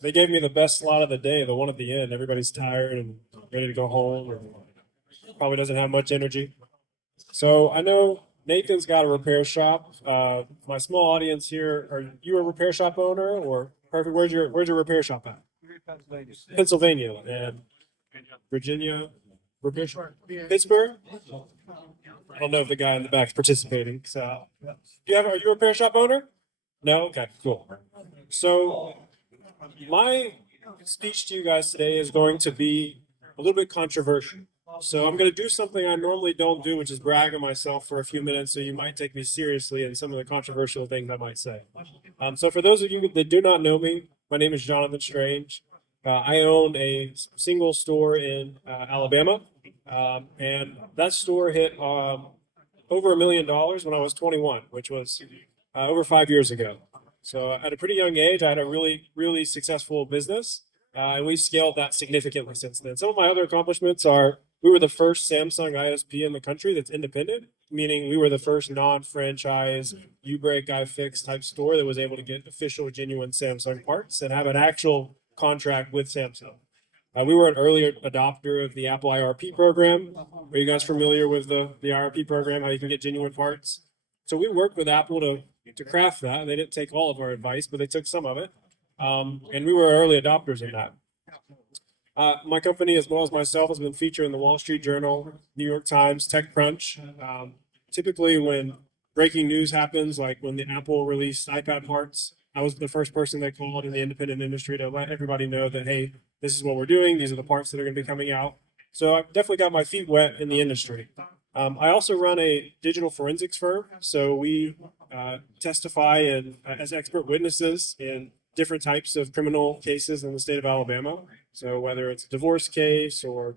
They gave me the best slot of the day, the one at the end. Everybody's tired and ready to go home, or probably doesn't have much energy. So I know Nathan's got a repair shop. My small audience here, are you a repair shop owner or perfect? Where's your repair shop at? Pennsylvania and Virginia repair shop. Pittsburgh. I don't know if the guy in the back's participating. So, are you a repair shop owner? No. Okay. Cool. So my speech to you guys today is going to be a little bit controversial. So I'm going to do something I normally don't do, which is brag on myself for a few minutes. So you might take me seriously in some of the controversial things I might say. So for those of you that do not know me, my name is Jonathan Strange. I own a single store in Alabama, and that store hit over $1 million when I was 21, which was over 5 years ago. So at a pretty young age, I had a really, really successful business, and we've scaled that significantly since then. Some of my other accomplishments are we were the first Samsung ISP in the country that's independent, meaning we were the first non-franchise, you break, I fix type store that was able to get official, genuine Samsung parts and have an actual contract with Samsung. We were an early adopter of the Apple IRP program. Are you guys familiar with the IRP program, how you can get genuine parts? So we worked with Apple to craft that. They didn't take all of our advice, but they took some of it. And we were early adopters in that. My company, as well as myself, has been featured in the Wall Street Journal, New York Times, TechCrunch. Typically, when breaking news happens, like when the Apple released iPad parts, I was the first person they called in the independent industry to let everybody know that, hey, this is what we're doing. These are the parts that are going to be coming out. So I've definitely got my feet wet in the industry. I also run a digital forensics firm. So we testify as expert witnesses in different types of criminal cases in the state of Alabama. So whether it's a divorce case or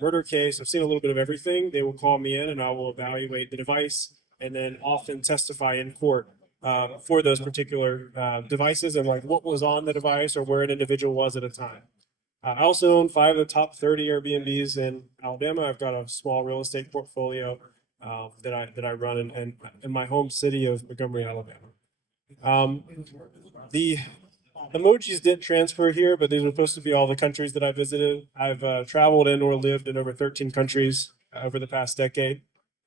murder case, I've seen a little bit of everything. They will call me in and I will evaluate the device and then often testify in court for those particular devices and like what was on the device or where an individual was at a time. I also own 5 of the top 30 Airbnbs in Alabama. I've got a small real estate portfolio that I run in my home city of Montgomery, Alabama. Um, the emojis did transfer here, but these were supposed to be all the countries that I visited. I've traveled and or lived in over 13 countries over the past decade.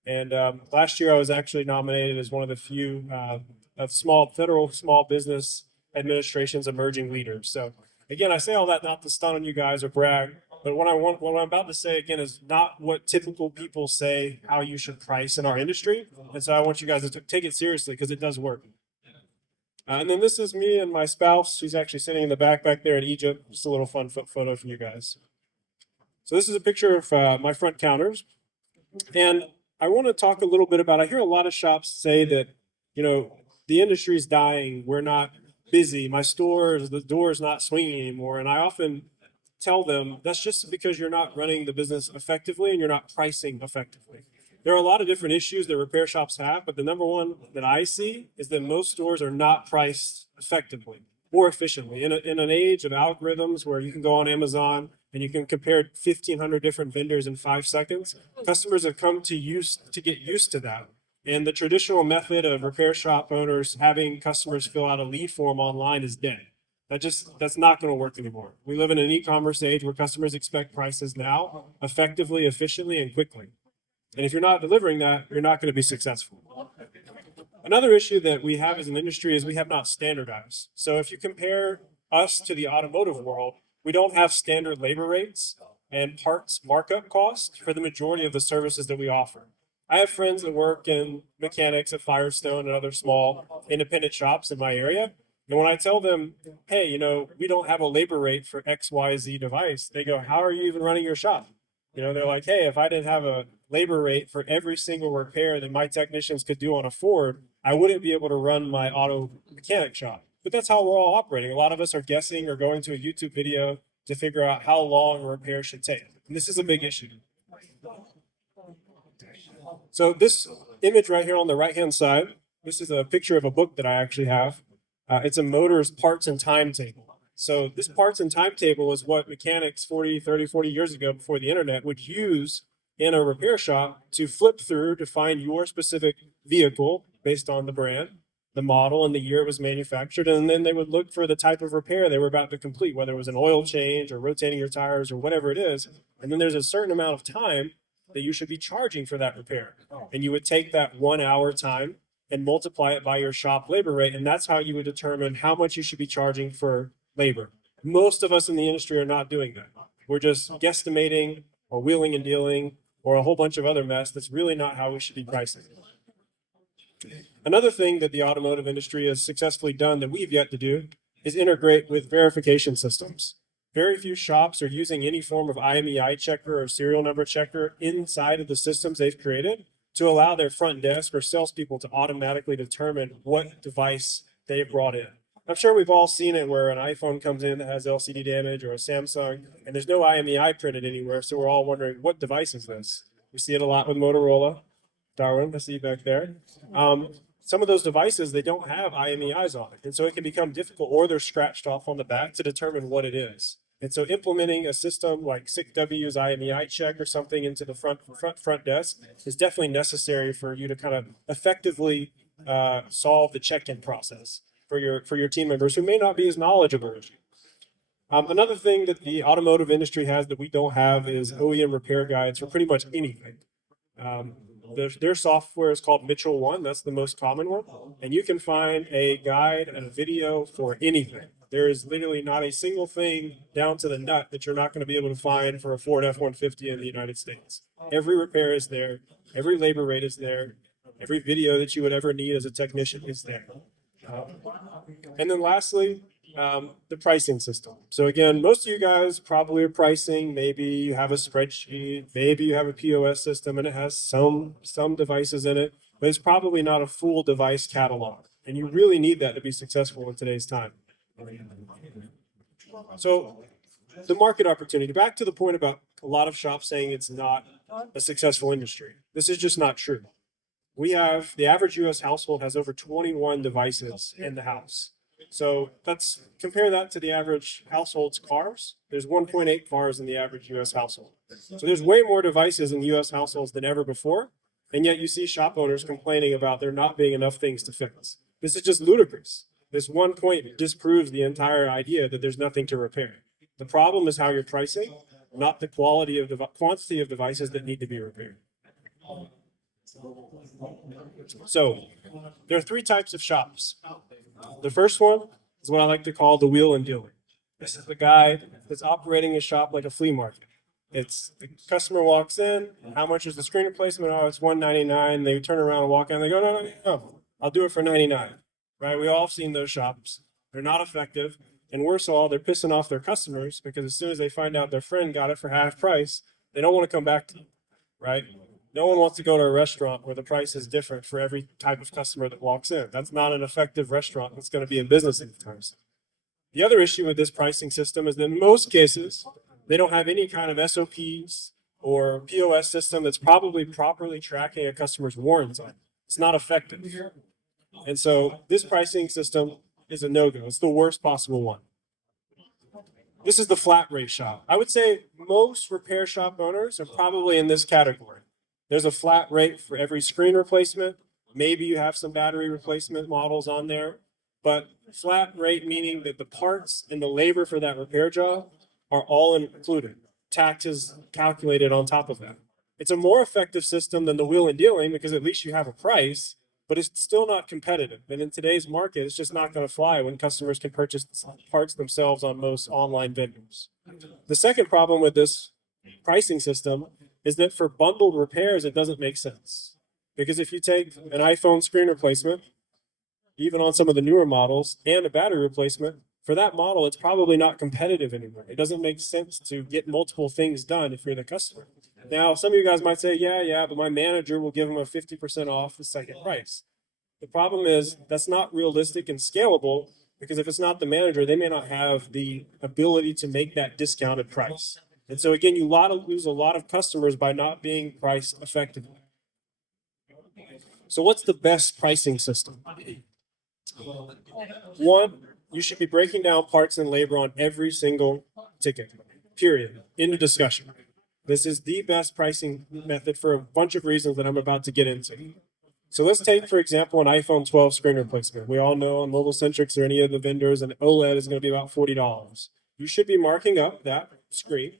And last year, I was actually nominated as one of the few of federal small business administration's emerging leaders. So again, I say all that not to stun on you guys or brag, but what I'm about to say again is not what typical people say how you should price in our industry. And so I want you guys to take it seriously because it does work. And then this is me and my spouse. She's actually sitting in the back there in Egypt. Just a little fun photo for you guys. So this is a picture of my front counters. And I want to talk a little bit about, I hear a lot of shops say that, the industry is dying. We're not busy. The door is not swinging anymore. And I often tell them that's just because you're not running the business effectively and you're not pricing effectively. There are a lot of different issues that repair shops have, but the number one that I see is that most stores are not priced effectively or efficiently. In an age of algorithms where you can go on Amazon and you can compare 1,500 different vendors in 5 seconds, customers have come to get used to that. And the traditional method of repair shop owners having customers fill out a lead form online is dead. That's not going to work anymore. We live in an e-commerce age where customers expect prices now, effectively, efficiently, and quickly. And if you're not delivering that, you're not going to be successful. Another issue that we have as an industry is we have not standardized. So if you compare us to the automotive world, we don't have standard labor rates and parts markup costs for the majority of the services that we offer. I have friends that work in mechanics at Firestone and other small independent shops in my area. And when I tell them, hey, we don't have a labor rate for XYZ device, they go, how are you even running your shop? They're like, hey, if I didn't have a labor rate for every single repair that my technicians could do on a Ford, I wouldn't be able to run my auto mechanic shop. But that's how we're all operating. A lot of us are guessing or going to a YouTube video to figure out how long a repair should take. And this is a big issue. So this image right here on the right-hand side, this is a picture of a book that I actually have. It's a motor's parts and timetable. So this parts and timetable is what mechanics 40 years ago before the internet would use in a repair shop to flip through to find your specific vehicle based on the brand the model and the year it was manufactured, and then they would look for the type of repair they were about to complete, whether it was an oil change or rotating your tires or whatever it is. And then there's a certain amount of time that you should be charging for that repair. And you would take that 1 hour time and multiply it by your shop labor rate. And that's how you would determine how much you should be charging for labor. Most of us in the industry are not doing that. We're just guesstimating or wheeling and dealing or a whole bunch of other mess. That's really not how we should be pricing. Another thing that the automotive industry has successfully done that we've yet to do is integrate with verification systems. Very few shops are using any form of IMEI checker or serial number checker inside of the systems they've created to allow their front desk or salespeople to automatically determine what device they brought in. I'm sure we've all seen it where an iPhone comes in that has LCD damage, or a Samsung, and there's no IMEI printed anywhere, so we're all wondering, what device is this? We see it a lot with Motorola. Darwin, I see you back there. Some of those devices, they don't have IMEIs on it, and so it can become difficult, or they're scratched off on the back to determine what it is. And so implementing a system like SICW's IMEI check or something into the front desk is definitely necessary for you to kind of effectively solve the check-in process for your team members who may not be as knowledgeable as you. Another thing that the automotive industry has that we don't have is OEM repair guides for pretty much anything. Their software is called Mitchell One. That's the most common one. And you can find a guide and a video for anything. There is literally not a single thing down to the nut that you're not going to be able to find for a Ford F-150 in the United States. Every repair is there. Every labor rate is there. Every video that you would ever need as a technician is there. And then lastly, the pricing system. So again, most of you guys probably are pricing. Maybe you have a spreadsheet, maybe you have a POS system and it has some devices in it, but it's probably not a full device catalog. And you really need that to be successful in today's time. So the market opportunity, back to the point about a lot of shops saying it's not a successful industry. This is just not true. We have, the average US household has over 21 devices in the house. So compare that to the average household's cars. There's 1.8 cars in the average US household. So there's way more devices in US households than ever before. And yet you see shop owners complaining about there not being enough things to fix. This is just ludicrous. This one point disproves the entire idea that there's nothing to repair. The problem is how you're pricing, not the quantity of devices that need to be repaired. So there are three types of shops. The first one is what I like to call the wheel and dealing. This is the guy that's operating a shop like a flea market. It's the customer walks in, how much is the screen replacement? Oh, it's $199. They turn around and walk in, they go, no, I'll do it for $99. Right? We all have seen those shops. They're not effective. And worse of all, they're pissing off their customers because as soon as they find out their friend got it for half price, they don't want to come back to them, right? No one wants to go to a restaurant where the price is different for every type of customer that walks in. That's not an effective restaurant that's going to be in business anytime soon. The other issue with this pricing system is that in most cases, they don't have any kind of SOPs or POS system that's probably properly tracking a customer's warranty. It's not effective. And so this pricing system is a no-go. It's the worst possible one. This is the flat rate shop. I would say most repair shop owners are probably in this category. There's a flat rate for every screen replacement. Maybe you have some battery replacement models on there, but flat rate meaning that the parts and the labor for that repair job are all included. Tax is calculated on top of that. It's a more effective system than the wheel and dealing because at least you have a price, but it's still not competitive. And in today's market, it's just not going to fly when customers can purchase parts themselves on most online vendors. The second problem with this pricing system is that for bundled repairs, it doesn't make sense. Because if you take an iPhone screen replacement, even on some of the newer models, and a battery replacement, for that model, it's probably not competitive anymore. It doesn't make sense to get multiple things done if you're the customer. Now, some of you guys might say, yeah, but my manager will give them a 50% off the second price. The problem is that's not realistic and scalable because if it's not the manager, they may not have the ability to make that discounted price. And so again, you lose a lot of customers by not being priced effectively. So what's the best pricing system? One, you should be breaking down parts and labor on every single ticket, period, into discussion. This is the best pricing method for a bunch of reasons that I'm about to get into. So let's take, for example, an iPhone 12 screen replacement. We all know on Mobile Centrics or any of the vendors, an OLED is going to be about $40. You should be marking up that screen.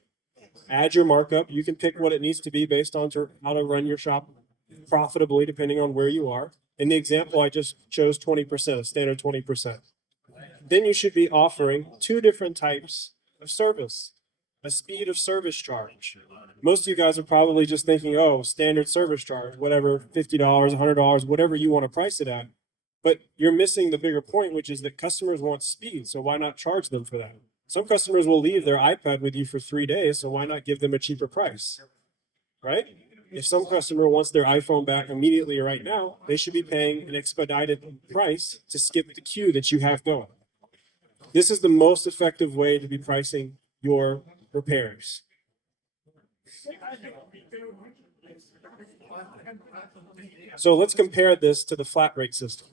Add your markup. You can pick what it needs to be based on how to run your shop profitably, depending on where you are. In the example, I just chose 20%, a standard 20%. Then you should be offering two different types of service. A speed of service charge. Most of you guys are probably just thinking, oh, standard service charge, whatever, $50, $100, whatever you want to price it at. But you're missing the bigger point, which is that customers want speed. So why not charge them for that? Some customers will leave their iPad with you for 3 days. So why not give them a cheaper price? Right? If some customer wants their iPhone back immediately right now, they should be paying an expedited price to skip the queue that you have going. This is the most effective way to be pricing your repairs. So let's compare this to the flat rate system.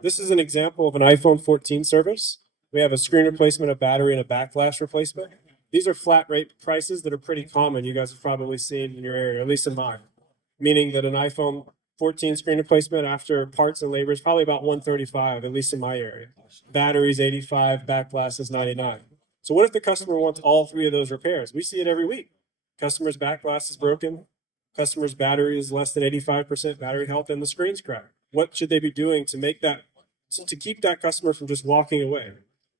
This is an example of an iPhone 14 service. We have a screen replacement, a battery, and a backflash replacement. These are flat rate prices that are pretty common. You guys have probably seen in your area, at least in mine. Meaning that an iPhone 14 screen replacement after parts and labor is probably about $135, at least in my area. Batteries $85, backflash is $99. So what if the customer wants all three of those repairs? We see it every week. Customer's backflash is broken. Customer's battery is less than 85% battery health, and the screen's cracked. What should they be doing to make that, to keep that customer from just walking away?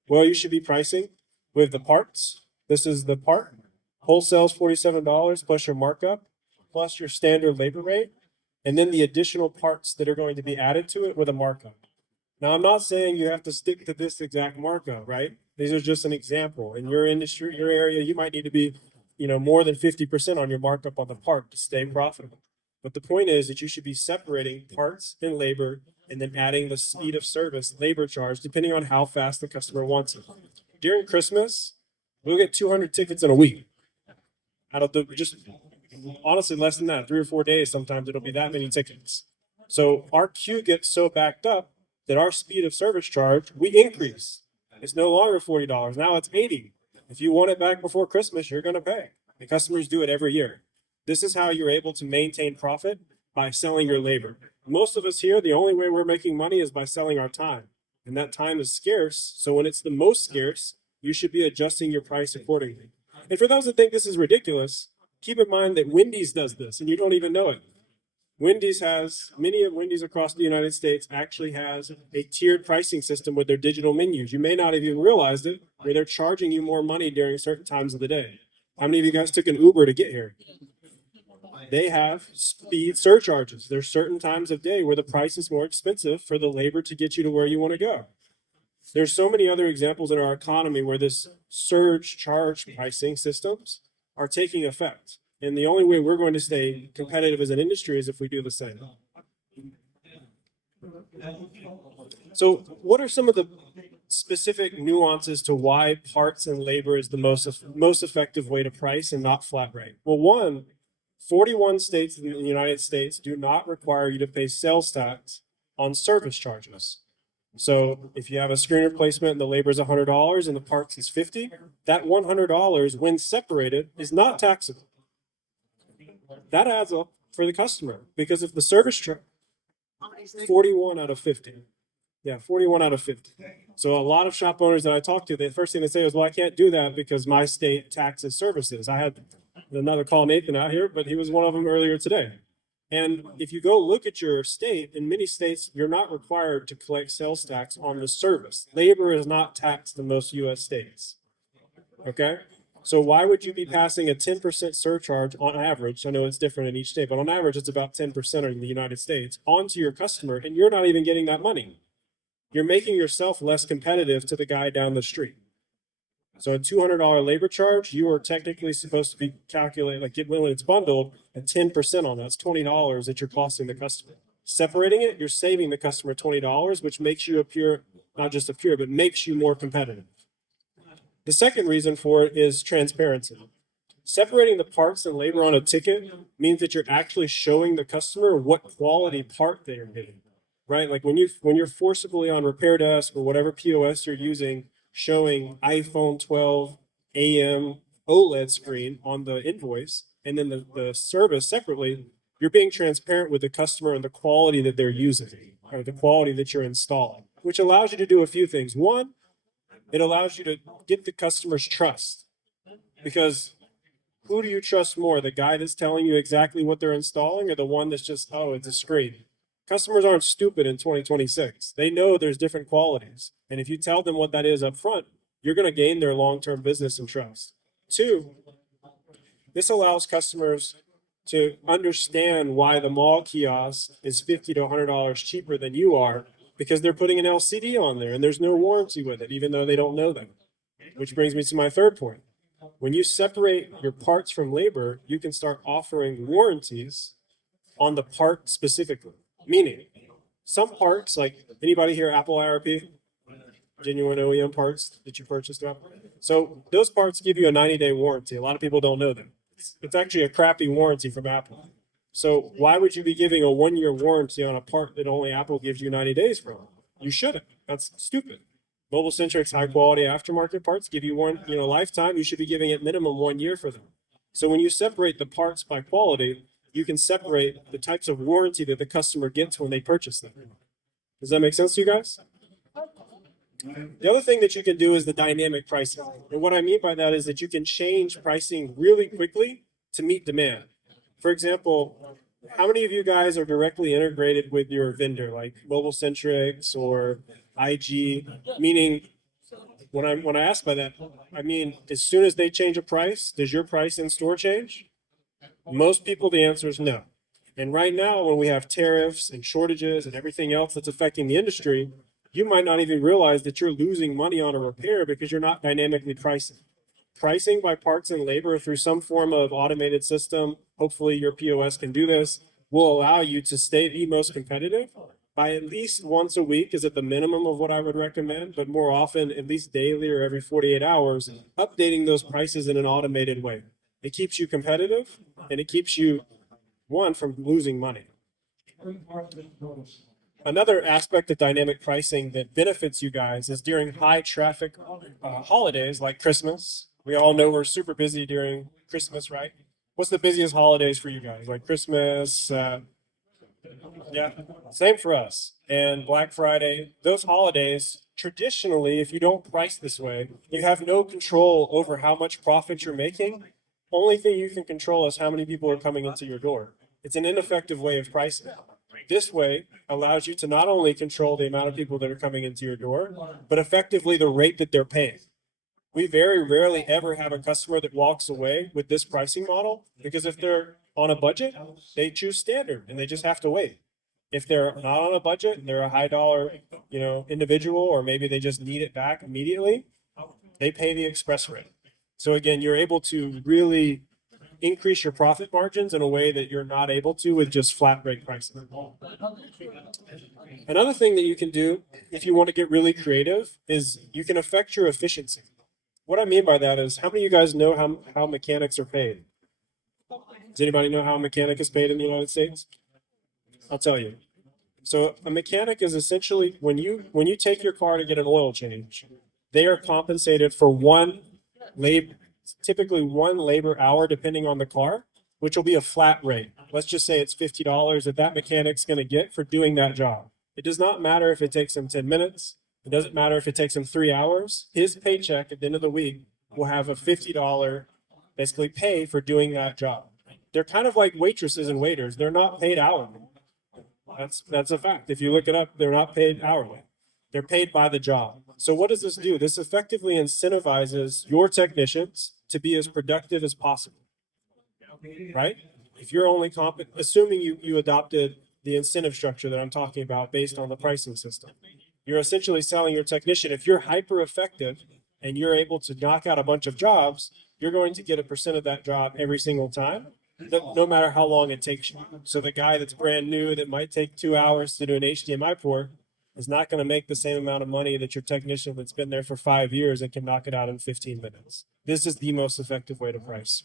Well, you should be pricing with the parts. This is the part. Wholesale's $47 plus your markup, plus your standard labor rate, and then the additional parts that are going to be added to it with a markup. Now, I'm not saying you have to stick to this exact markup, right? These are just an example. In your industry, your area, you might need to be, more than 50% on your markup on the part to stay profitable. But the point is that you should be separating parts and labor and then adding the speed of service, labor charge, depending on how fast the customer wants it. During Christmas, we'll get 200 tickets in a week. Just honestly less than that, 3 or 4 days. Sometimes it'll be that many tickets. So our queue gets so backed up that our speed of service charge, we increase. It's no longer $40. Now it's $80. If you want it back before Christmas, you're going to pay. The customers do it every year. This is how you're able to maintain profit, by selling your labor. Most of us here, the only way we're making money is by selling our time. And that time is scarce. So when it's the most scarce, you should be adjusting your price accordingly. And for those that think this is ridiculous, keep in mind that Wendy's does this and you don't even know it. Many of Wendy's across the United States actually has a tiered pricing system with their digital menus. You may not have even realized it, where they're charging you more money during certain times of the day. How many of you guys took an Uber to get here? They have speed surcharges. There's certain times of day where the price is more expensive for the labor to get you to where you want to go. There's so many other examples in our economy where this surge charge pricing systems are taking effect. And the only way we're going to stay competitive as an industry is if we do the same. So what are some of the specific nuances to why parts and labor is the most effective way to price and not flat rate? Well, one, 41 states in the United States do not require you to pay sales tax on service charges. So if you have a screen replacement and the labor is $100 and the parts is $50, that $100 when separated is not taxable. That adds up for the customer, because if the service charge, 41 out of 50. Yeah, 41 out of 50. So a lot of shop owners that I talk to, the first thing they say is, well, I can't do that because my state taxes services. I had another call Nathan out here, but he was one of them earlier today. And if you go look at your state, in many states, you're not required to collect sales tax on the service. Labor is not taxed in most US states. Okay? So why would you be passing a 10% surcharge on average? I know it's different in each state, but on average, it's about 10% in the United States onto your customer, and you're not even getting that money. You're making yourself less competitive to the guy down the street. So a $200 labor charge, you are technically supposed to be calculating, when it's bundled, a 10% on that. That's $20 that you're costing the customer. Separating it, you're saving the customer $20, which makes you not just appear, but makes you more competitive. The second reason for it is transparency. Separating the parts and labor on a ticket means that you're actually showing the customer what quality part they are getting, right? Like when you're forcibly on repair desk or whatever POS you're using, showing iPhone 12 AM OLED screen on the invoice, and then the service separately, you're being transparent with the customer and the quality that they're using or the quality that you're installing, which allows you to do a few things. One, it allows you to get the customer's trust, because who do you trust more? The guy that's telling you exactly what they're installing, or the one that's just, oh, it's a screen? Customers aren't stupid in 2026. They know there's different qualities. And if you tell them what that is up front, you're going to gain their long-term business and trust. Two, this allows customers to understand why the mall kiosk is $50 to $100 cheaper than you are, because they're putting an LCD on there and there's no warranty with it, even though they don't know that. Which brings me to my third point. When you separate your parts from labor, you can start offering warranties on the part specifically. Meaning, some parts, like anybody here, Apple IRP, genuine OEM parts that you purchased through Apple. So those parts give you a 90-day warranty. A lot of people don't know that. It's actually a crappy warranty from Apple. So why would you be giving a 1-year warranty on a part that only Apple gives you 90 days from? You shouldn't. That's stupid. Mobile Centric's high quality aftermarket parts give you one, lifetime. You should be giving it minimum 1 year for them. So when you separate the parts by quality, you can separate the types of warranty that the customer gets when they purchase them. Does that make sense to you guys? The other thing that you can do is the dynamic pricing. And what I mean by that is that you can change pricing really quickly to meet demand. For example, how many of you guys are directly integrated with your vendor, like Mobile Centrics or IG? Meaning, when I ask by that, I mean, as soon as they change a price, does your price in store change? Most people, the answer is no. And right now, when we have tariffs and shortages and everything else that's affecting the industry, you might not even realize that you're losing money on a repair because you're not dynamically pricing. Pricing by parts and labor through some form of automated system, hopefully your POS can do this, will allow you to stay the most competitive by at least once a week is at the minimum of what I would recommend, but more often, at least daily or every 48 hours, updating those prices in an automated way. It keeps you competitive and it keeps you, one, from losing money. Another aspect of dynamic pricing that benefits you guys is during high traffic holidays like Christmas. We all know we're super busy during Christmas, right? What's the busiest holidays for you guys? Like Christmas, yeah, same for us. And Black Friday, those holidays, traditionally, if you don't price this way, you have no control over how much profit you're making. Only thing you can control is how many people are coming into your door. It's an ineffective way of pricing. This way allows you to not only control the amount of people that are coming into your door, but effectively the rate that they're paying. We very rarely ever have a customer that walks away with this pricing model, because if they're on a budget, they choose standard and they just have to wait. If they're not on a budget and they're a high dollar, individual, or maybe they just need it back immediately, they pay the express rate. So again, you're able to really increase your profit margins in a way that you're not able to with just flat rate pricing. Another thing that you can do if you want to get really creative is you can affect your efficiency. What I mean by that is, how many of you guys know how mechanics are paid? Does anybody know how a mechanic is paid in the United States? I'll tell you. So a mechanic is essentially when you take your car to get an oil change, they are compensated for typically one labor hour, depending on the car, which will be a flat rate. Let's just say it's $50 that mechanic's going to get for doing that job. It does not matter if it takes him 10 minutes. It doesn't matter if it takes him 3 hours. His paycheck at the end of the week will have a $50 basically pay for doing that job. They're kind of like waitresses and waiters. They're not paid hourly. That's a fact. If you look it up, they're not paid hourly. They're paid by the job. So what does this do? This effectively incentivizes your technicians to be as productive as possible, right? If you're only assuming you adopted the incentive structure that I'm talking about based on the pricing system, you're essentially selling your technician, if you're hyper effective and you're able to knock out a bunch of jobs, you're going to get a percent of that job every single time, no matter how long it takes you. So the guy that's brand new that might take 2 hours to do an HDMI port is not going to make the same amount of money that your technician that's been there for 5 years and can knock it out in 15 minutes. This is the most effective way to price.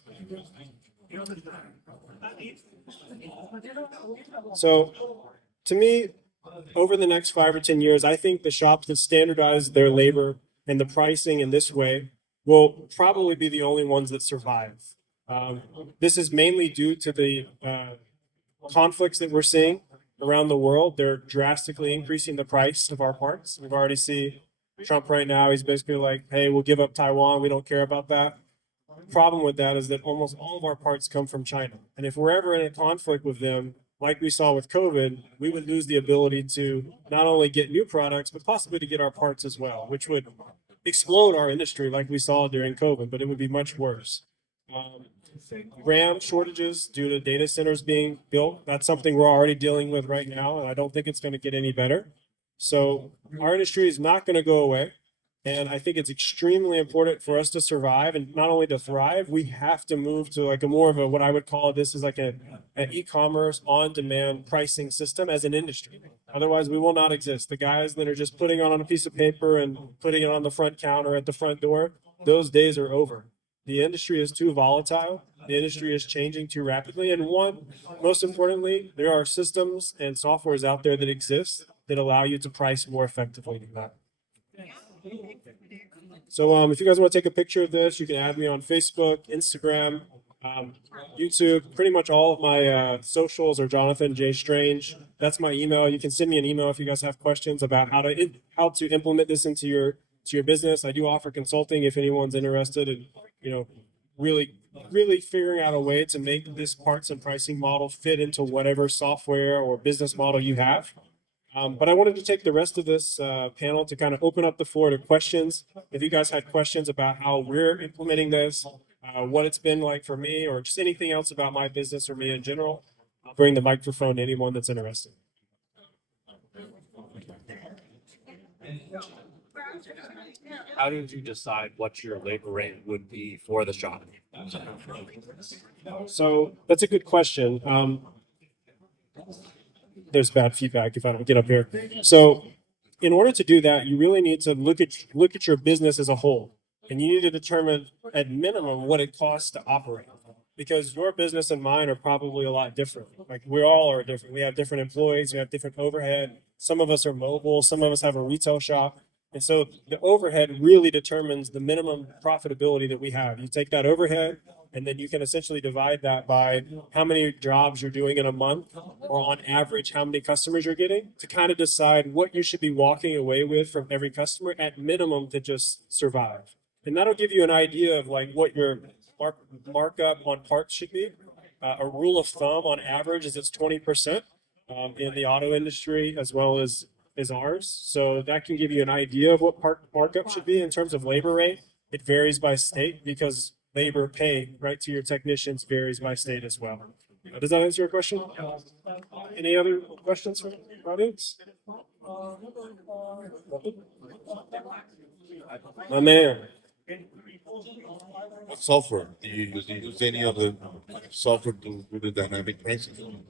So to me, over the next 5 or 10 years, I think the shops that standardize their labor and the pricing in this way will probably be the only ones that survive. This is mainly due to the conflicts that we're seeing around the world, they're drastically increasing the price of our parts. We've already seen Trump right now. He's basically like, hey, we'll give up Taiwan. We don't care about that. The problem with that is that almost all of our parts come from China. And if we're ever in a conflict with them, like we saw with COVID, we would lose the ability to not only get new products, but possibly to get our parts as well, which would explode our industry like we saw during COVID, but it would be much worse. Um, RAM shortages due to data centers being built. That's something we're already dealing with right now, and I don't think it's going to get any better. So our industry is not going to go away. And I think it's extremely important for us to survive and not only to thrive, we have to move to like a more of a, what I would call this is like an e-commerce on-demand pricing system as an industry. Otherwise, we will not exist. The guys that are just putting it on a piece of paper and putting it on the front counter at the front door, those days are over. The industry is too volatile. The industry is changing too rapidly. And one, most importantly, there are systems and softwares out there that exist that allow you to price more effectively than that. So if you guys want to take a picture of this, you can add me on Facebook, Instagram, YouTube. Pretty much all of my socials are Jonathan J. Strange. That's my email. You can send me an email if you guys have questions about how to implement this into your business. I do offer consulting if anyone's interested in really figuring out a way to make this parts and pricing model fit into whatever software or business model you have. But I wanted to take the rest of this panel to kind of open up the floor to questions. If you guys had questions about how we're implementing this, what it's been like for me, or just anything else about my business or me in general, I'll bring the microphone to anyone that's interested. How did you decide what your labor rate would be for the shop? So that's a good question. There's bad feedback if I don't get up here. So in order to do that, you really need to look at your business as a whole. And you need to determine at minimum what it costs to operate. Because your business and mine are probably a lot different. Like we all are different. We have different employees, we have different overhead. Some of us are mobile, some of us have a retail shop. And so the overhead really determines the minimum profitability that we have. You take that overhead, and then you can essentially divide that by how many jobs you're doing in a month, or on average, how many customers you're getting, to kind of decide what you should be walking away with from every customer at minimum to just survive. And that'll give you an idea of like what your markup on parts should be. A rule of thumb on average is it's 20% in the auto industry as well as ours. So that can give you an idea of what markup should be in terms of labor rate. It varies by state because labor pay, right, to your technicians varies by state as well. Does that answer your question? Any other questions from the audience? My man. What software do you use? Do you use any of the software to do the dynamic pricing?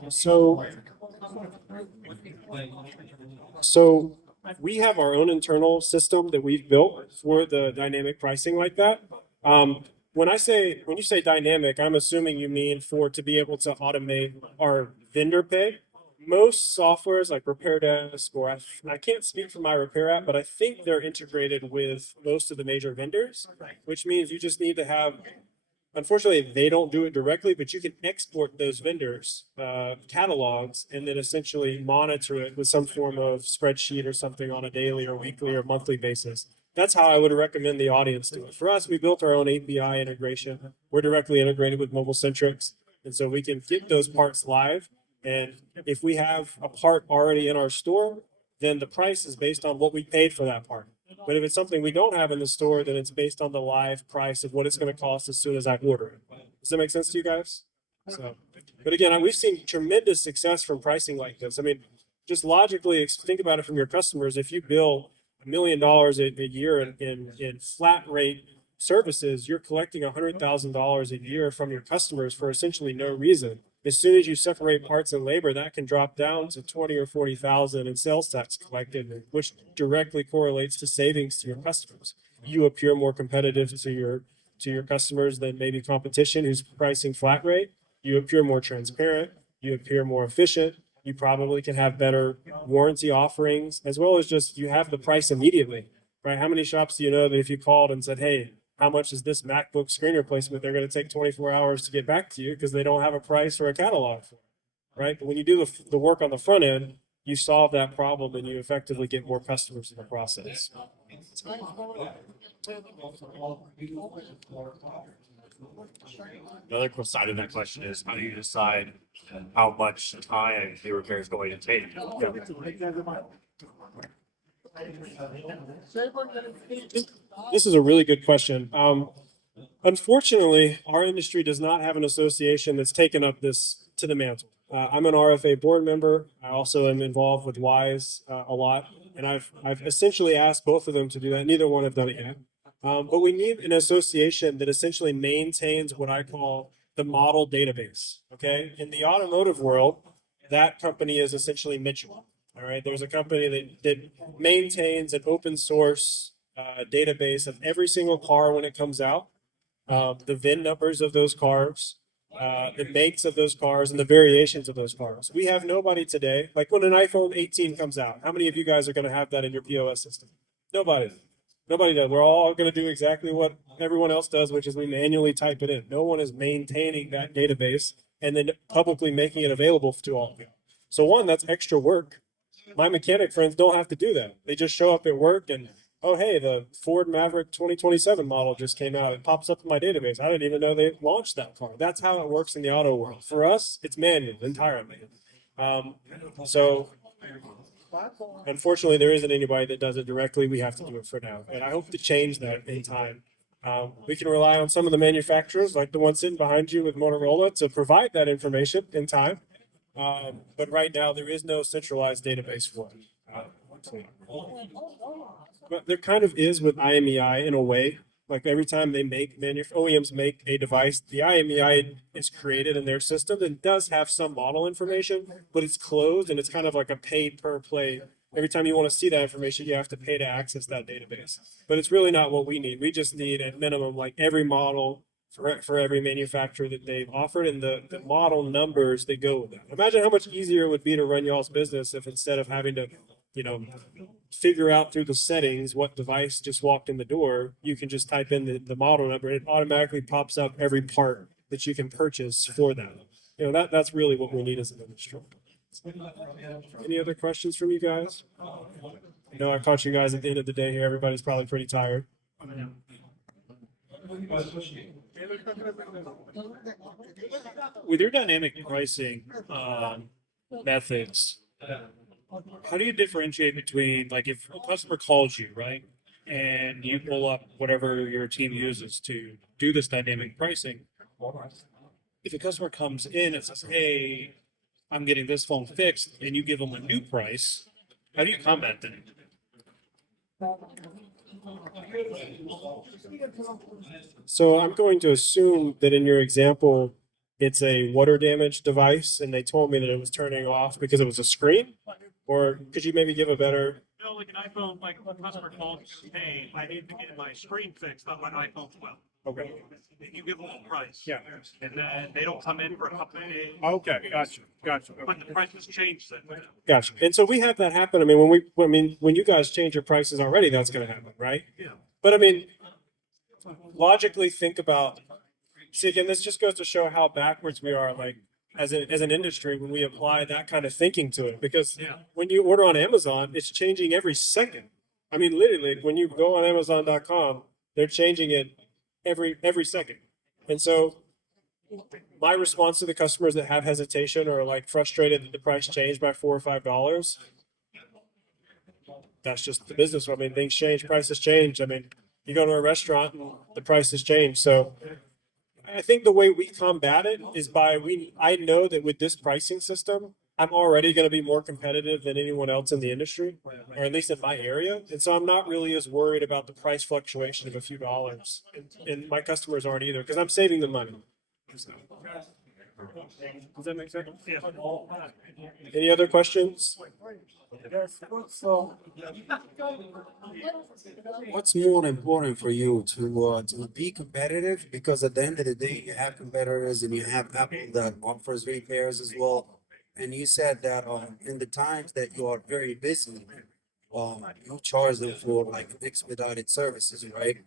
So we have our own internal system that we've built for the dynamic pricing like that. When you say dynamic, I'm assuming you mean to be able to automate our vendor pay. Most softwares like Repair Desk, or I can't speak for my repair app, but I think they're integrated with most of the major vendors, which means you just need to have. Unfortunately, they don't do it directly, but you can export those vendors' catalogs and then essentially monitor it with some form of spreadsheet or something on a daily or weekly or monthly basis. That's how I would recommend the audience do it. For us, we built our own API integration. We're directly integrated with Mobile Centrics, and so we can get those parts live. And if we have a part already in our store, then the price is based on what we paid for that part. But if it's something we don't have in the store, then it's based on the live price of what it's going to cost as soon as I order it. Does that make sense to you guys? So, but again, we've seen tremendous success from pricing like this. I mean, just logically, think about it from your customers. If you bill $1 million a year in flat rate services, you're collecting $100,000 a year from your customers for essentially no reason. As soon as you separate parts and labor, that can drop down to 20 or 40,000 in sales tax collected, which directly correlates to savings to your customers. You appear more competitive to your customers than maybe competition who's pricing flat rate. You appear more transparent. You appear more efficient. You probably can have better warranty offerings, as well as just you have the price immediately, right? How many shops do you know that if you called and said, "Hey, how much is this MacBook screen replacement? They're going to take 24 hours to get back to you because they don't have a price or a catalog for it, right? But when you do the work on the front end, you solve that problem and you effectively get more customers in the process. Another side of that question is how do you decide how much time the repair is going to take? This is a really good question. Unfortunately, our industry does not have an association that's taken up this to the mantle. I'm an RFA board member. I also am involved with WISE a lot, and I've essentially asked both of them to do that. Neither one have done it yet. But we need an association that essentially maintains what I call the model database. Okay, in the automotive world, that company is essentially Mitchell. All right, there's a company that maintains an open source database of every single car when it comes out, the VIN numbers of those cars, the makes of those cars, and the variations of those cars. We have nobody today. Like when an iPhone 18 comes out, how many of you guys are going to have that in your POS system? Nobody. Nobody does. We're all going to do exactly what everyone else does, which is we manually type it in. No one is maintaining that database and then publicly making it available to all of you. So one, that's extra work. My mechanic friends don't have to do that. They just show up at work and, oh, hey, the Ford Maverick 2027 model just came out. It pops up in my database. I didn't even know they launched that car. That's how it works in the auto world. For us, it's manual entirely. So unfortunately, there isn't anybody that does it directly. We have to do it for now. And I hope to change that in time. We can rely on some of the manufacturers, like the one sitting behind you with Motorola, to provide that information in time. But right now, there is no centralized database for it. But there kind of is with IMEI in a way. Like every time they make OEMs make a device, the IMEI is created in their system and does have some model information, but it's closed and it's kind of like a pay per play. Every time you want to see that information, you have to pay to access that database. But it's really not what we need. We just need at minimum like every model for every manufacturer that they've offered and the model numbers that go with that. Imagine how much easier it would be to run y'all's business if instead of having to, you know, figure out through the settings what device just walked in the door, you can just type in the model number and it automatically pops up every part that you can purchase for that. You know, that's really what we need as an industry. Any other questions from you guys? I know I caught you guys at the end of the day here. Everybody's probably pretty tired. With your dynamic pricing methods, how do you differentiate between, like, if a customer calls you, right, and you pull up whatever your team uses to do this dynamic pricing? If a customer comes in and says, "Hey, I'm getting this phone fixed," and you give them a new price, how do you combat that? So I'm going to assume that in your example, it's a water damage device and they told me that it was turning off because it was a screen? Or could you maybe give a better? No, like an iPhone, like a customer calls you, "Hey, I need to get my screen fixed on my iPhone 12. Okay. And you give them a price. Yeah. And then they don't come in for a couple of days. Okay, gotcha. But the price has changed then. Gotcha. And so we have that happen. I mean, when you guys change your prices already, that's going to happen, right? Yeah. But I mean, logically think about, see, again, this just goes to show how backwards we are, like as an industry when we apply that kind of thinking to it. Because when you order on Amazon, it's changing every second. I mean, literally, when you go on Amazon.com, they're changing it every second. And so my response to the customers that have hesitation or like frustrated that the price changed by $4 or $5, that's just the business. I mean, things change, prices change. I mean, you go to a restaurant and the prices change. So I think the way we combat it is I know that with this pricing system, I'm already going to be more competitive than anyone else in the industry, or at least in my area. And so I'm not really as worried about the price fluctuation of a few dollars. And my customers aren't either because I'm saving them money. So, does that make sense? Yeah. Any other questions? What's more important for you to be competitive? Because at the end of the day, you have competitors and you have Apple that offers repairs as well. And you said that in the times that you are very busy, you charge them for like expedited services, right?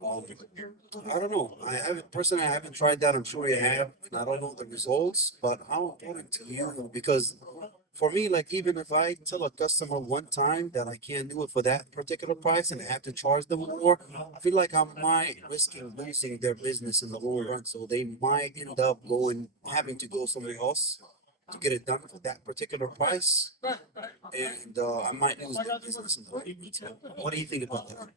Um, I don't know. I haven't personally. I haven't tried that. I'm sure you have, and I don't know the results. But how important to you? Because for me, like even if I tell a customer one time that I can't do it for that particular price and I have to charge them more, I feel like I might risking losing their business in the long run. So they might end up going having to go somewhere else to get it done for that particular price, and I might lose their business in the long run. So what do you think about that?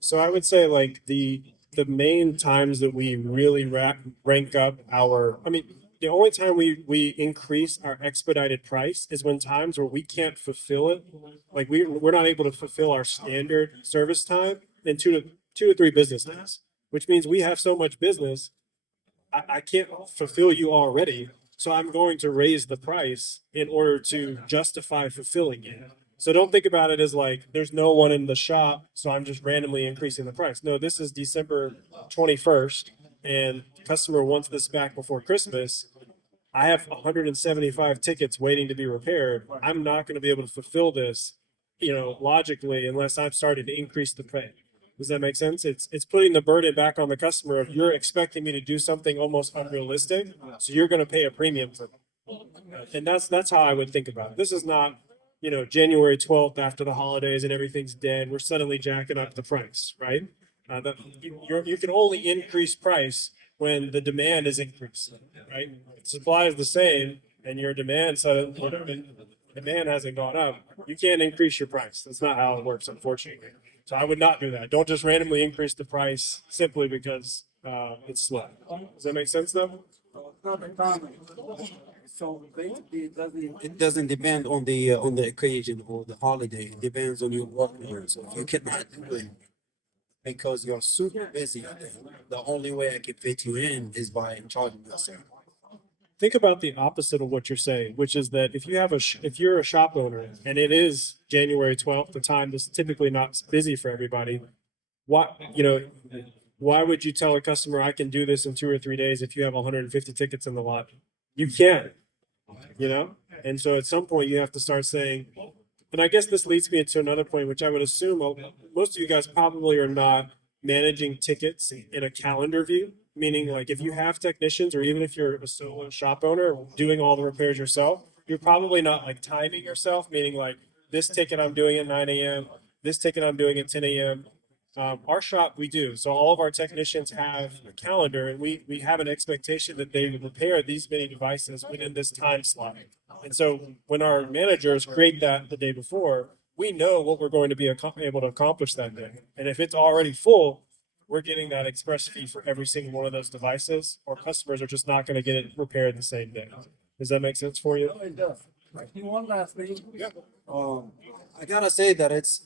So I would say like the main times that we really rank up our, I mean, the only time we increase our expedited price is when times where we can't fulfill it. Like we're not able to fulfill our standard service time in 2 to 3 business days, which means we have so much business I can't fulfill you already, so I'm going to raise the price in order to justify fulfilling it. So don't think about it as like there's no one in the shop, so I'm just randomly increasing the price. No, this is December 21st, and the customer wants this back before Christmas. I have 175 tickets waiting to be repaired. I'm not going to be able to fulfill this, logically unless I'm starting to increase the pay. Does that make sense? It's putting the burden back on the customer of you're expecting me to do something almost unrealistic, so you're going to pay a premium for it. And that's how I would think about it. This is not, January 12th after the holidays and everything's dead. We're suddenly jacking up the price, right? You can only increase price when the demand is increasing, right? If supply is the same and your demand hasn't gone up, you can't increase your price. That's not how it works, unfortunately. So I would not do that. Don't just randomly increase the price simply because it's slow. Does that make sense, though? So basically, it doesn't depend on the occasion or the holiday. It depends on your workload. So if you cannot do it because you're super busy, then the only way I can fit you in is by charging yourself. Think about the opposite of what you're saying, which is that if you're a shop owner and it is January 12th, the time that's typically not busy for everybody, why why would you tell a customer I can do this in 2 or 3 days if you have 150 tickets in the lot? You can't, you know? And so at some point you have to start saying, and I guess this leads me into another point, which I would assume most of you guys probably are not managing tickets in a calendar view, meaning like if you have technicians or even if you're a solo shop owner doing all the repairs yourself, you're probably not like timing yourself, meaning like this ticket I'm doing at 9 a.m., this ticket I'm doing at 10 a.m. Our shop, we do. So all of our technicians have a calendar and we have an expectation that they would repair these many devices within this time slot. And so when our managers create that the day before, we know what we're going to be able to accomplish that day. And if it's already full, we're getting that express fee for every single one of those devices, or customers are just not going to get it repaired the same day. Does that make sense for you? It does. One last thing. Yeah. I gotta say that it's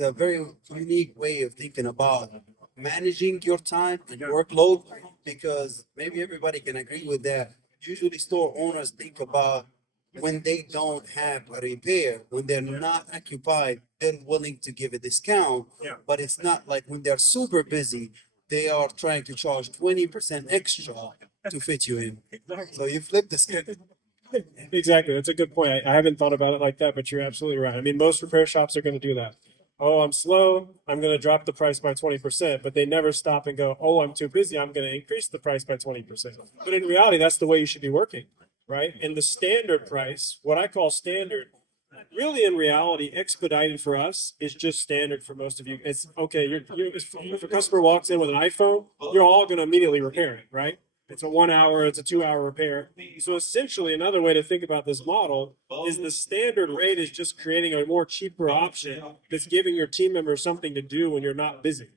a very unique way of thinking about managing your time and workload because maybe everybody can agree with that. Usually store owners think about when they don't have a repair, when they're not occupied, they're willing to give a discount. Yeah. But it's not like when they're super busy, they are trying to charge 20% extra to fit you in. So you flip the script. Exactly. That's a good point. I haven't thought about it like that, but you're absolutely right. I mean, most repair shops are going to do that. Oh, I'm slow. I'm going to drop the price by 20%, but they never stop and go, oh, I'm too busy. I'm going to increase the price by 20%. But in reality, that's the way you should be working, right? And the standard price, what I call standard, really in reality, expedited for us is just standard for most of you. It's okay. If a customer walks in with an iPhone, you're all going to immediately repair it, right? It's a 1 hour, it's a 2 hour repair. So essentially, another way to think about this model is the standard rate is just creating a more cheaper option that's giving your team members something to do when you're not busy.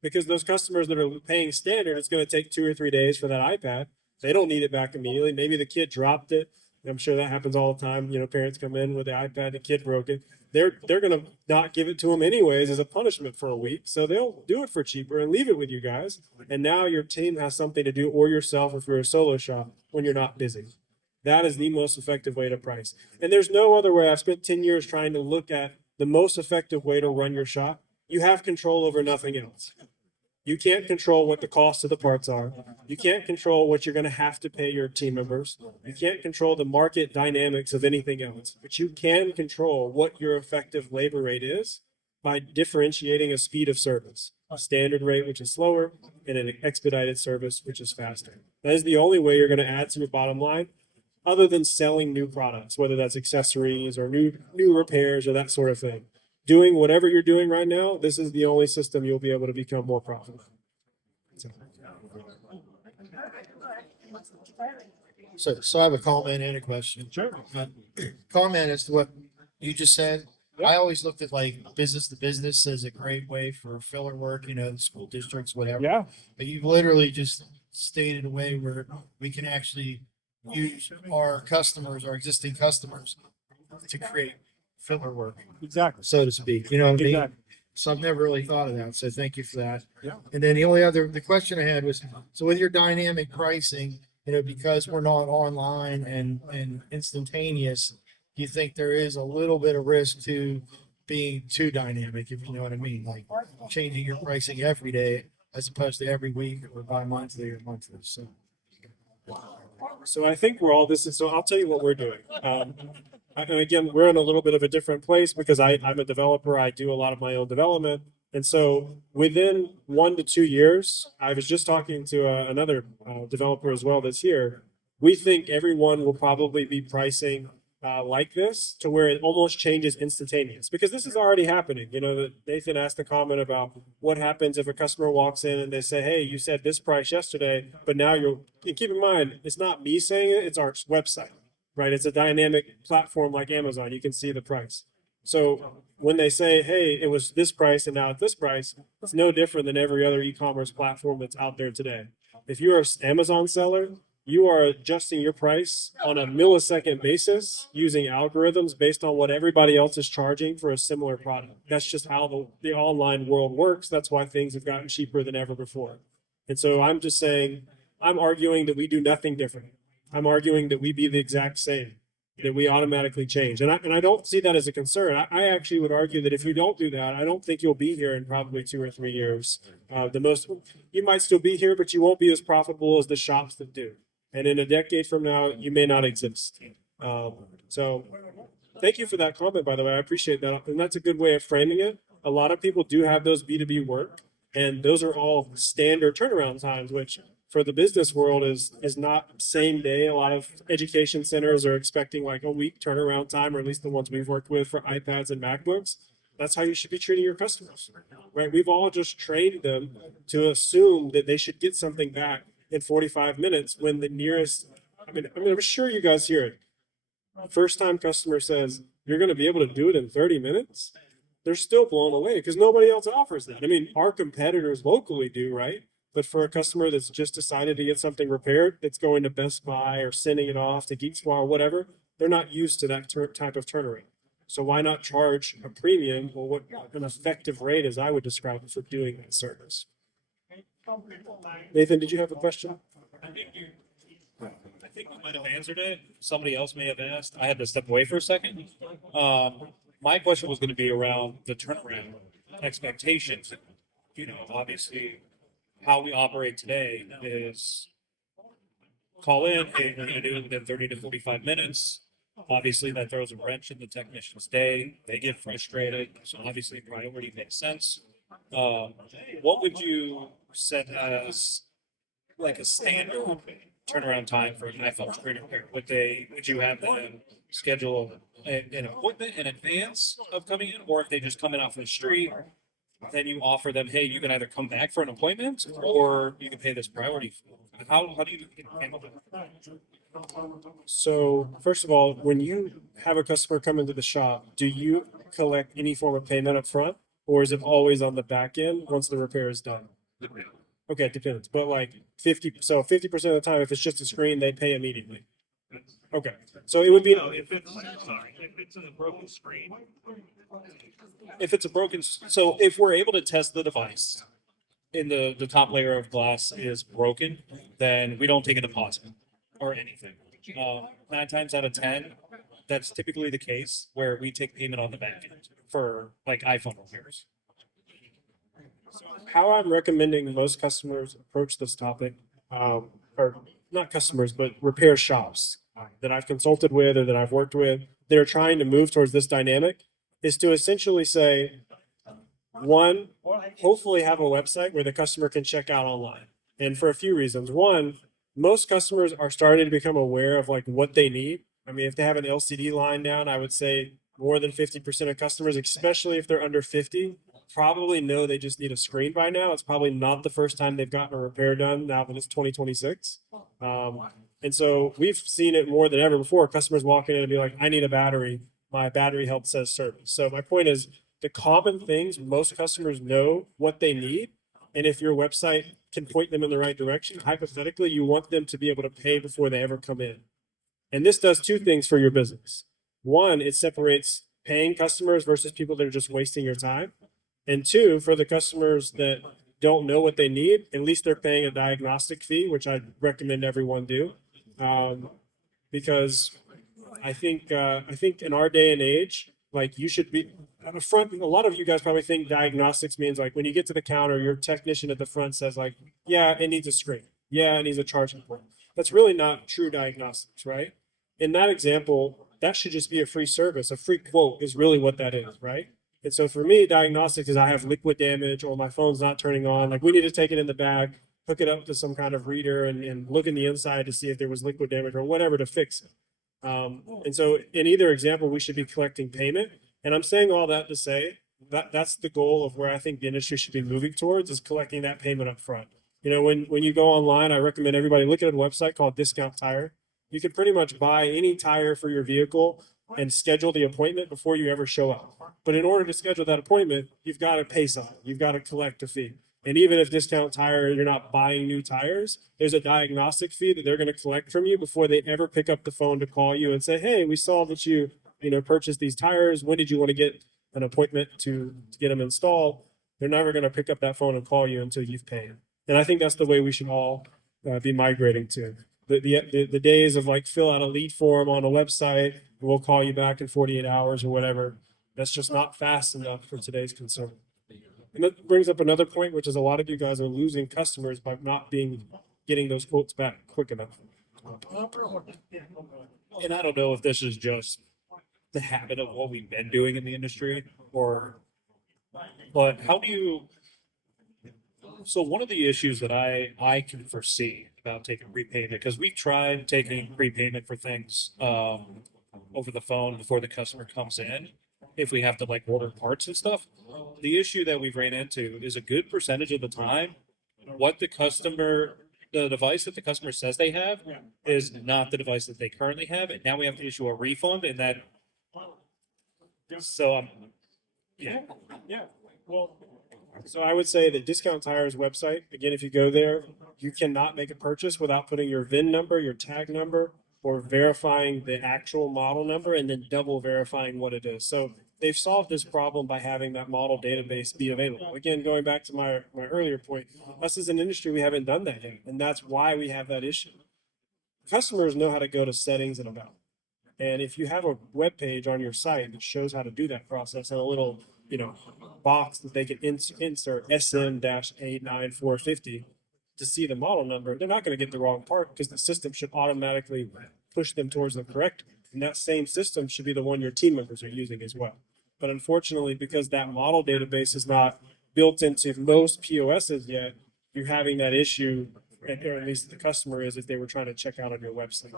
Because those customers that are paying standard, it's going to take 2 or 3 days for that iPad. They don't need it back immediately. Maybe the kid dropped it. I'm sure that happens all the time. Parents come in with the iPad, the kid broke it. They're going to not give it to them anyways as a punishment for a week. So they'll do it for cheaper and leave it with you guys. And now your team has something to do, or yourself if you're a solo shop when you're not busy. That is the most effective way to price. And there's no other way. I've spent 10 years trying to look at the most effective way to run your shop. You have control over nothing else. You can't control what the cost of the parts are. You can't control what you're going to have to pay your team members. You can't control the market dynamics of anything else, but you can control what your effective labor rate is by differentiating a speed of service, a standard rate, which is slower, and an expedited service, which is faster. That is the only way you're going to add to your bottom line, other than selling new products, whether that's accessories or new repairs or that sort of thing. Doing whatever you're doing right now, this is the only system you'll be able to become more profitable. So I have a comment and a question. Sure. Comment as to what you just said. I always looked at like business to business as a great way for filler work, the school districts, whatever. Yeah. But you've literally just stated a way where we can actually use our customers, our existing customers, to create filler work, Exactly. so to speak. You know what I mean? Exactly. So I've never really thought of that. So thank you for that. Yeah. And then the question I had was, so with your dynamic pricing, because we're not online and instantaneous, you think there is a little bit of risk to being too dynamic, if you know what I mean, like changing your pricing every day as opposed to every week or bi-monthly or monthly. So I think we're all this is, so I'll tell you what we're doing. And again, we're in a little bit of a different place because I'm a developer. I do a lot of my own development. And so within 1 to 2 years, I was just talking to another developer as well that's here. We think everyone will probably be pricing like this to where it almost changes instantaneous, because this is already happening. Nathan asked a comment about what happens if a customer walks in and they say, hey, you said this price yesterday, but now and keep in mind, it's not me saying it, it's our website, right? It's a dynamic platform like Amazon. You can see the price. So when they say, hey, it was this price and now it's this price, it's no different than every other e-commerce platform that's out there today. If you're an Amazon seller, you are adjusting your price on a millisecond basis using algorithms based on what everybody else is charging for a similar product. That's just how the online world works. That's why things have gotten cheaper than ever before. And so I'm just saying, I'm arguing that we do nothing different. I'm arguing that we be the exact same, that we automatically change. And I don't see that as a concern. I actually would argue that if you don't do that, I don't think you'll be here in probably 2 or 3 years. You might still be here, but you won't be as profitable as the shops that do. And in a decade from now, you may not exist. So thank you for that comment, by the way. I appreciate that. And that's a good way of framing it. A lot of people do have those B2B work, and those are all standard turnaround times, which for the business world is not same day. A lot of education centers are expecting like a week turnaround time, or at least the ones we've worked with for iPads and MacBooks. That's how you should be treating your customers, right? We've all just trained them to assume that they should get something back in 45 minutes when the nearest, I'm sure you guys hear it. First time customer says, you're going to be able to do it in 30 minutes. They're still blown away because nobody else offers that. Our competitors locally do, right? But for a customer that's just decided to get something repaired, that's going to Best Buy or sending it off to Geek Squad or whatever, they're not used to that type of turnaround. So why not charge a premium, or what an effective rate, as I would describe it, for doing that service? Nathan, did you have a question? I think you might have answered it. Somebody else may have asked. I had to step away for a second. My question was going to be around the turnaround expectations. Obviously, how we operate today is call in, hey, we're going to do it within 30 to 45 minutes. Obviously, that throws a wrench in the technician's day. They get frustrated. So obviously, priority makes sense. What would you set as like a standard turnaround time for an iPhone screen repair? Would you have them schedule an appointment in advance of coming in, or if they just come in off the street, then you offer them, hey, you can either come back for an appointment or you can pay this priority fee? How do you handle that? So first of all, when you have a customer come into the shop, do you collect any form of payment up front, or is it always on the back end once the repair is done? Okay, it depends. But like 50% of the time, if it's just a screen, they pay immediately. Okay. So it would be if it's a broken screen. So if we're able to test the device and the top layer of glass is broken, then we don't take a deposit or anything. 9 times out of 10, that's typically the case where we take payment on the back end for like iPhone repairs. how I'm recommending most customers approach this topic, or not customers, but repair shops that I've consulted with or that I've worked with that are trying to move towards this dynamic, is to essentially say, One, hopefully have a website where the customer can check out online. And for a few reasons. One, most customers are starting to become aware of like what they need. I mean, if they have an LCD line down, I would say more than 50% of customers, especially if they're under 50, probably know they just need a screen by now. It's probably not the first time they've gotten a repair done now that it's 2026. And so we've seen it more than ever before. Customers walk in and be like, I need a battery. My battery health says service. So my point is the common things most customers know what they need. And if your website can point them in the right direction, hypothetically, you want them to be able to pay before they ever come in. And this does two things for your business. One, it separates paying customers versus people that are just wasting your time. And two, for the customers that don't know what they need, at least they're paying a diagnostic fee, which I recommend everyone do. Because I think in our day and age, like you should be at the front. A lot of you guys probably think diagnostics means like when you get to the counter, your technician at the front says like, yeah, it needs a screen. Yeah, it needs a charging port. That's really not true diagnostics, right? In that example, that should just be a free service. A free quote is really what that is, right? And so for me, diagnostics is I have liquid damage or my phone's not turning on. Like we need to take it in the bag, hook it up to some kind of reader and look in the inside to see if there was liquid damage or whatever to fix it. And so in either example, we should be collecting payment. And I'm saying all that to say that that's the goal of where I think the industry should be moving towards is collecting that payment up front. You know, when you go online, I recommend everybody look at a website called Discount Tire. You can pretty much buy any tire for your vehicle and schedule the appointment before you ever show up. But in order to schedule that appointment, you've got to pay something. You've got to collect a fee. And even if Discount Tire, you're not buying new tires, there's a diagnostic fee that they're going to collect from you before they ever pick up the phone to call you and say, hey, we saw that you purchased these tires. When did you want to get an appointment to get them installed? They're never going to pick up that phone and call you until you've paid. And I think that's the way we should all be migrating to. The days of like fill out a lead form on a website, we'll call you back in 48 hours or whatever. That's just not fast enough for today's consumer. And that brings up another point, which is a lot of you guys are losing customers by not getting those quotes back quick enough. And I don't know if this is just the habit of what we've been doing in the industry but how do you, so one of the issues that I can foresee about taking prepayment, because we've tried taking prepayment for things over the phone before the customer comes in, if we have to like order parts and stuff. The issue that we've ran into is a good percentage of the time, the device that the customer says they have is not the device that they currently have, and now we have to issue a refund, and that. So yeah. Yeah. Well, so I would say that Discount Tire's website, again, if you go there, you cannot make a purchase without putting your VIN number, your tag number, or verifying the actual model number and then double verifying what it is. So they've solved this problem by having that model database be available. Again, going back to my earlier point, us as an industry, we haven't done that yet. And that's why we have that issue. Customers know how to go to settings and about. And if you have a web page on your site that shows how to do that process and a little, box that they can insert SM-89450 to see the model number, they're not going to get the wrong part because the system should automatically push them towards the correct. And that same system should be the one your team members are using as well. But unfortunately, because that model database is not built into most POSs yet, you're having that issue, or at least the customer is if they were trying to check out on your website.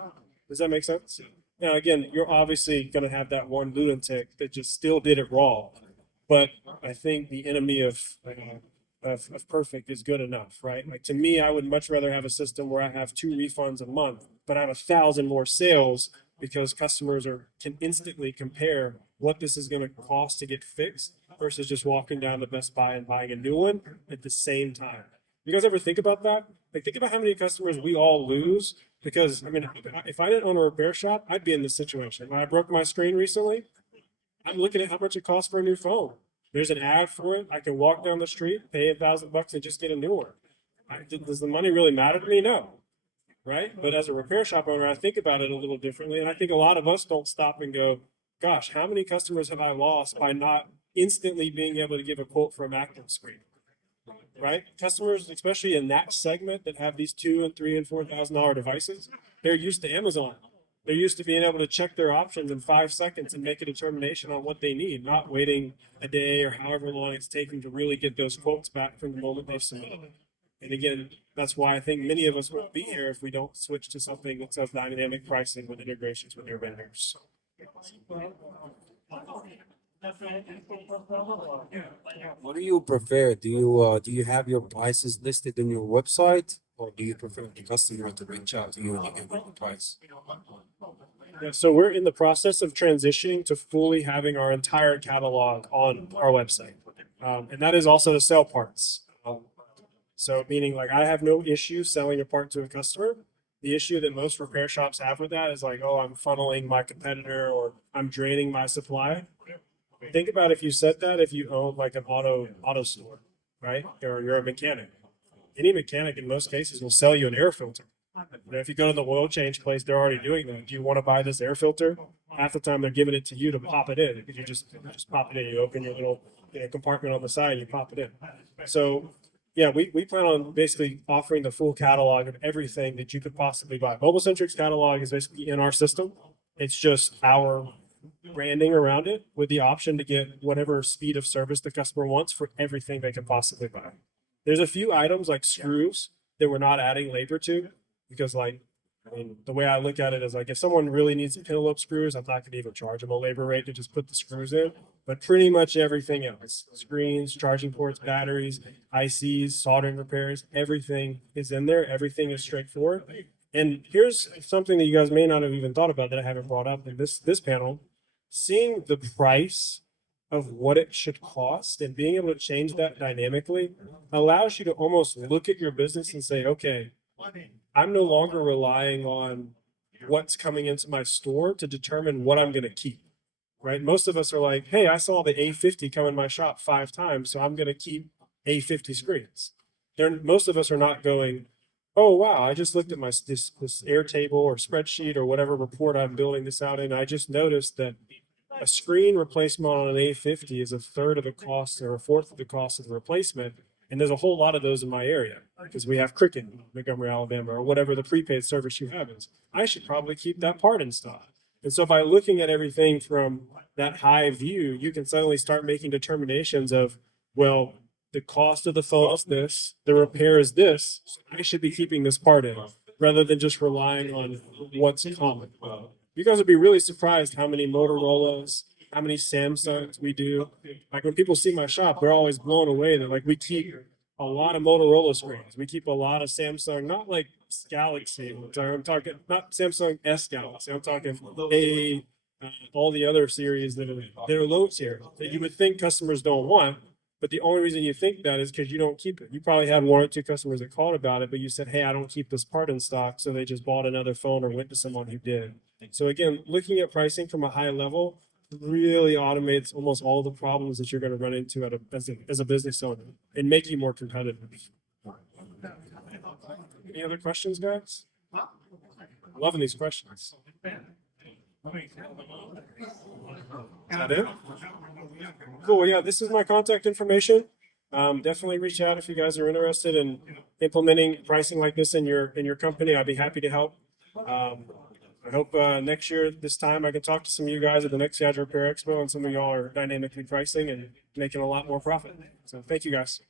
Does that make sense? Now, again, you're obviously going to have that one lunatic that just still did it wrong. But I think the enemy of perfect is good enough, right? Like to me, I would much rather have a system where I have 2 refunds a month, but I have 1,000 more sales because customers can instantly compare what this is going to cost to get fixed versus just walking down to Best Buy and buying a new one at the same time. You guys ever think about that? Like think about how many customers we all lose because I mean, if I didn't own a repair shop, I'd be in this situation. When I broke my screen recently, I'm looking at how much it costs for a new phone. There's an ad for it. I can walk down the street, pay $1,000 and just get a new one. Does the money really matter to me? No. Right? But as a repair shop owner, I think about it a little differently. And I think a lot of us don't stop and go, gosh, how many customers have I lost by not instantly being able to give a quote for a MacBook screen? Right? Customers, especially in that segment that have these $2,000 and $3,000 and $4,000 devices, they're used to Amazon. They're used to being able to check their options in 5 seconds and make a determination on what they need, not waiting a day or however long it's taking to really get those quotes back from the moment they submit them. And again, that's why I think many of us won't be here if we don't switch to something that says dynamic pricing with integrations with their vendors. What do you prefer? Do you have your prices listed in your website, or do you prefer the customer to reach out to you and you give them the price? Yeah, so we're in the process of transitioning to fully having our entire catalog on our website. And that is also to sell parts. So meaning like I have no issue selling a part to a customer. The issue that most repair shops have with that is like, oh, I'm funneling my competitor or I'm draining my supply. Think about if you said that if you own like an auto store, right? Or you're a mechanic. Any mechanic in most cases will sell you an air filter. You know, if you go to the oil change place, they're already doing that. Do you want to buy this air filter? Half the time they're giving it to you to pop it in. You just pop it in. You open your little compartment on the side, and you pop it in. So yeah, we plan on basically offering the full catalog of everything that you could possibly buy. Mobile Centric's catalog is basically in our system. It's just our branding around it with the option to get whatever speed of service the customer wants for everything they can possibly buy. There's a few items like screws that we're not adding labor to because like, I mean, the way I look at it is like if someone really needs pinlobe screws, I'm not going to even charge them a labor rate to just put the screws in. But pretty much everything else, screens, charging ports, batteries, ICs, soldering repairs, everything is in there. Everything is straightforward. And here's something that you guys may not have even thought about that I haven't brought up in this panel. Seeing the price of what it should cost and being able to change that dynamically allows you to almost look at your business and say, okay, I'm no longer relying on what's coming into my store to determine what I'm going to keep, right? Most of us are like, hey, I saw the A50 come in my shop 5 times, so I'm going to keep A50 screens. Most of us are not going, oh, wow, I just looked at this Airtable or spreadsheet or whatever report I'm building this out in. I just noticed that a screen replacement on an A50 is a third of the cost or a fourth of the cost of the replacement. And there's a whole lot of those in my area because we have Cricket in Montgomery, Alabama, or whatever the prepaid service you have is. I should probably keep that part in stock. And so by looking at everything from that high view, you can suddenly start making determinations of, well, the cost of the phone is this, the repair is this, so I should be keeping this part in rather than just relying on what's common. You guys would be really surprised how many Motorola's, how many Samsungs we do. Like when people see my shop, they're always blown away that like we keep a lot of Motorola screens. We keep a lot of Samsung, not like Galaxy. I'm talking not Samsung S Galaxy. I'm talking all the other series that are low tier that you would think customers don't want. But the only reason you think that is because you don't keep it. You probably had 1 or 2 customers that called about it, but you said, hey, I don't keep this part in stock. So they just bought another phone or went to someone who did. So again, looking at pricing from a high level really automates almost all the problems that you're going to run into as a business owner and make you more competitive. Any other questions, guys? Loving these questions. Is that it? Cool. Yeah, this is my contact information. Definitely reach out if you guys are interested in implementing pricing like this in your company. I'd be happy to help. I hope next year this time I can talk to some of you guys at the next Yadra Repair Expo, and some of y'all are dynamically pricing and making a lot more profit. So thank you guys.